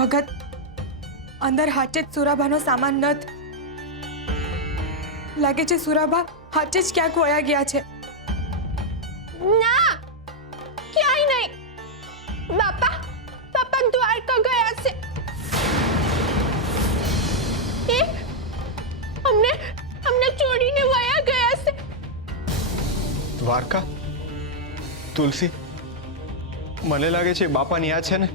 ભગત અંદર હાચે જ સુરાભાનો સામાન નથ લાગે છે. સુરાભા હાચે જ ક્યાંક વયા ગયા છે. ના, ક્યાંય નહીં. બાપા દ્વારકા ગયા છે. એ અમને છોડીને વયા ગયા છે. દ્વારકા? તુલસી, મને લાગે છે બાપા ન્યા છે ને,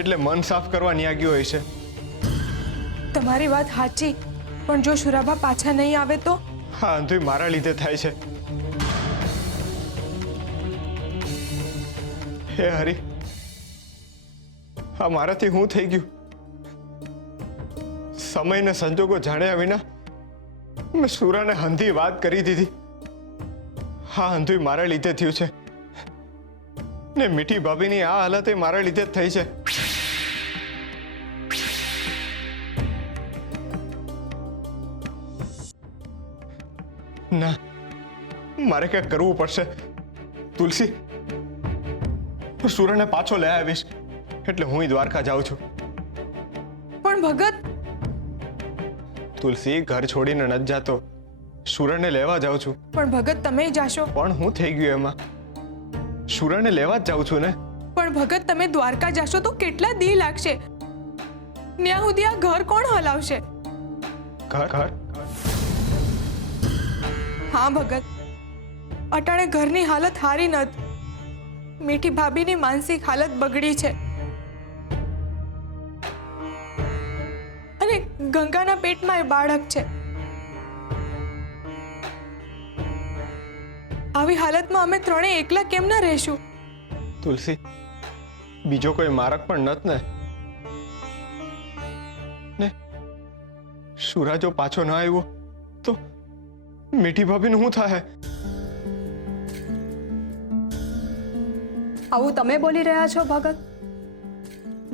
એટલે મન સાફ કરવા ન્યા ગયો હશે. તમારી વાત સાચી, પણ જો સુરાભા પાછા નહીં આવે તો? હા, અંધુ મારા લીધે થાય છે. હે હરી, હા મારાથી હું થઈ ગયું? સમય ને સંજોગો જાણ્યા વિના મેં સુરાને હંધી વાત કરી દીધી. હા, અંધુ મારા લીધે થયું છે ને મીઠી ભાભીની આ હાલત એ મારા લીધે જ થઈ છે. ના, મારે કંઈક કરવું પડશે. તુલસી, હું સુરાને પાછો લઈ આવીશ, એટલે હું દ્વારકા જાઉં છું. પણ ભગત, તુલસી, ઘર છોડીને નથી જાતો, સુરાને લેવા જાઉં છું. પણ ભગત તમે જાશો? પણ હું થઈ ગયું એમાં? સુરાને લેવા જ જાઉં છું ને. પણ ભગત તમે દ્વારકા જાશો તો કેટલા દી લાગશે? ત્યાં સુધી આ ઘર કોણ હલાવશે? ઘર? હા ભગત, અટાણે ઘરની હાલત હારી નત. મીઠી ભાભીની માનસિક હાલત બગડી છે અને ગંગાના પેટમાં એ બાળક છે. આવી હાલતમાં અમે ત્રણે એકલા કેમ ના રહેશું? તુલસી, બીજો કોઈ માર્ગ પણ નત ને? સુરા જો પાછો ના આવ્યો તો મીઠી ભાભીનું શું થાય? આવું તમે બોલી રહ્યા છો ભગત?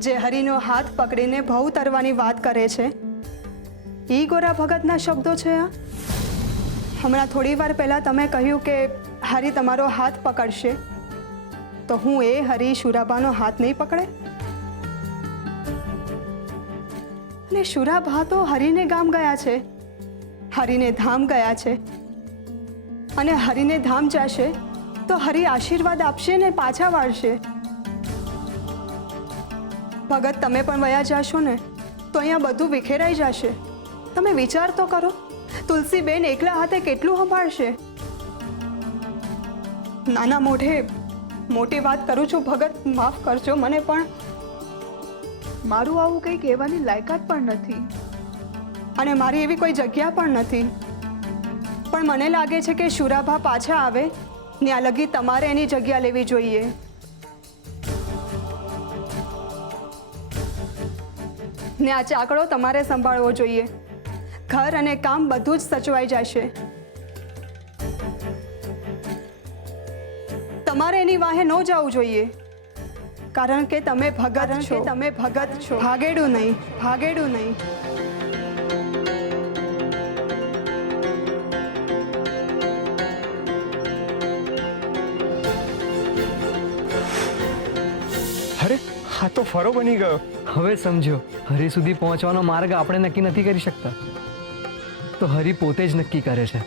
જે હરિનો હાથ પકડીને ભવ તરવાની વાત કરે છે ઈ ગોરા ભગતના શબ્દો છે આ? હમણાં થોડી વાર પહેલા તમે કહ્યું કે હરિ તમારો હાથ પકડશે, તો હું એ હરિ શુરાભાનો હાથ નહીં પકડે? અને શુરાભા તો હરિને ગામ ગયા છે, હરિને ધામ ગયા છે, અને હરિને ધામ જશે તો હરિ આશીર્વાદ આપશે ને પાછા વાળશે. ભગત, તમે પણ વયા જાશો ને તો અહીંયા બધું વિખેરાઈ જશે. તમે વિચાર તો કરો, તુલસીબેન એકલા હાથે કેટલું સંભાળશે? નાના મોઢે મોટી વાત કરું છું ભગત, માફ કરજો મને, પણ મારું આવું કંઈ કહેવાની લાયકાત પણ નથી અને મારી એવી કોઈ જગ્યા પણ નથી. પણ મને લાગે છે કે શુરાભા પાછા આવે ત્યાં લગી તમારે એની જગ્યા લેવી જોઈએ. ને આ ચાકડો તમારે સંભાળવો જોઈએ. ઘર અને કામ બધું જ સચવાઈ જશે. તમારે એની વાહે ન જવું જોઈએ, કારણ કે તમે ભગત છો. ભાગેડું નહીં, ભાગેડું નહીં. અરે, આ તો ફરો બની ગયો. હવે સમજો, હરિ સુધી પહોંચવાનો માર્ગ આપણે નક્કી નથી કરી શકતા, તો હરિ પોતે જ નક્કી કરે છે.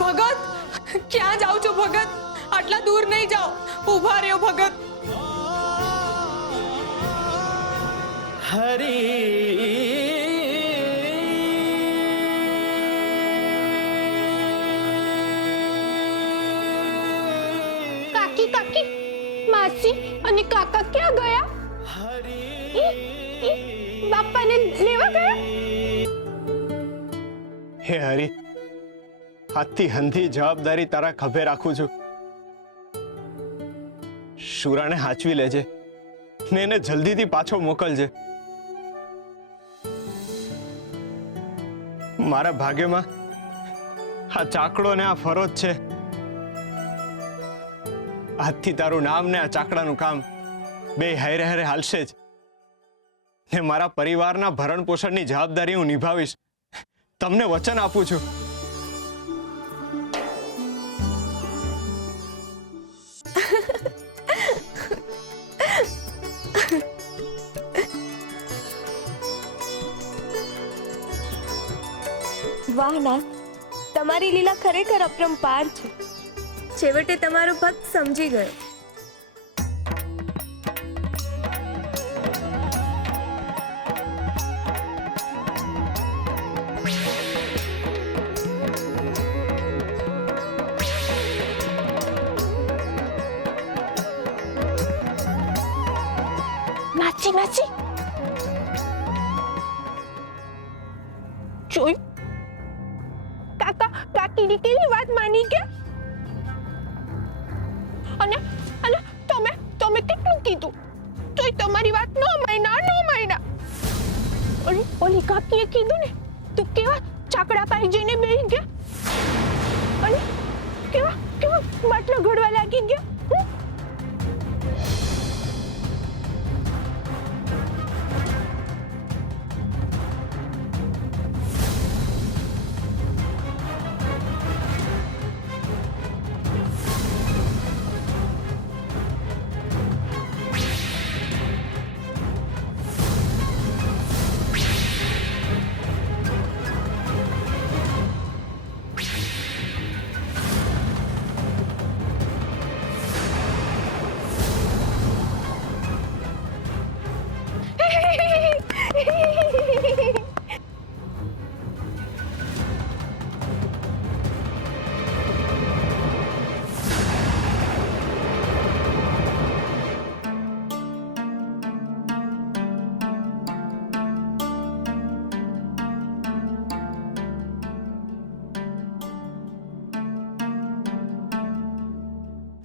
ભગત, ક્યાં જાઓ છો ભગત? આટલા દૂર નહીં જાઓ, ઊભા રહ્યો ભગત. કાકી, માસી અને કાકા ક્યાં ગયા? બાપાને લેવા ગયા? હે હરી, આજથી હંધી જવાબદારી તારા ખભે રાખું છું. શુરાને હાચવી લેજે ને એને જલ્દીથી પાછો મોકલજે. મારા ભાગ્યમાં આ ચાકડો ને આ ફરો જ છે. આજથી તારું નામ ને આ ચાકડાનું કામ બે હારે હારે હાલશે જ. ને મારા પરિવારના ભરણ પોષણની જવાબદારી હું નિભાવીશ. તમને વચન આપું છું. વાહ નાથ, તમારી લીલા ખરેખર અપરંપાર છે. છેવટે તમારો ભક્ત સમજી ગયો. માસી માસી જોયું કાકા કાકીની કેવી વાત માની કે અને અને તમે તમે કેટલું કીધું તોય તમારી વાત ન માન્યા ઓલી કાકીએ કીધું ને તો કેવા ચાકડા પાઈ જઈને બેહી ગયા અને કેવા કેવા બાટલા ઘડવા લાગી ગયા.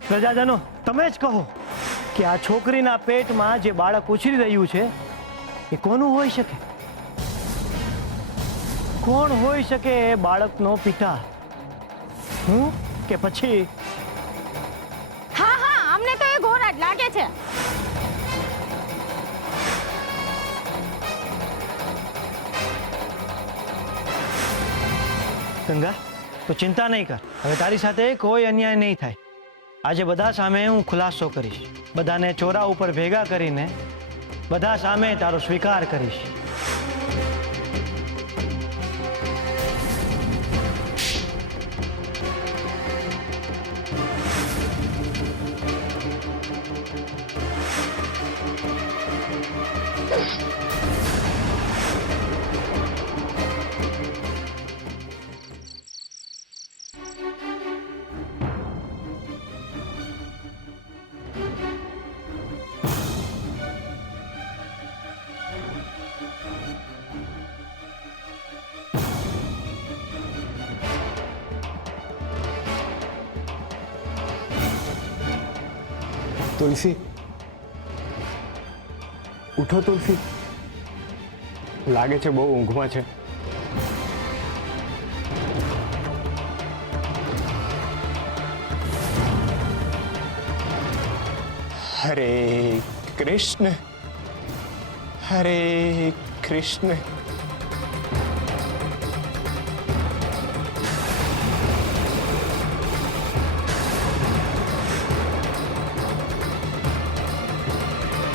પ્રજાજનો, તમે જ કહો કે આ છોકરીના પેટમાં જે બાળક ઉછરી રહ્યું છે એ કોનું હોઈ શકે? કોણ હોઈ શકે એ બાળકનો પિતા? હું કે પછી હા હા, અમને તો એ ઘોર જ લાગે છે. ગંગા, તો ચિંતા નહીં કર. હવે તારી સાથે કોઈ અન્યાય નહીં થાય. આજે બધા સામે હું ખુલાસો કરીશ. બધાને ચોરા ઉપર ભેગા કરીને બધા સામે તારો સ્વીકાર કરીશ. તુલસી, ઉઠો તુલસી. લાગે છે બહુ ઊંઘમાં છે. હરે કૃષ્ણ હરે કૃષ્ણ.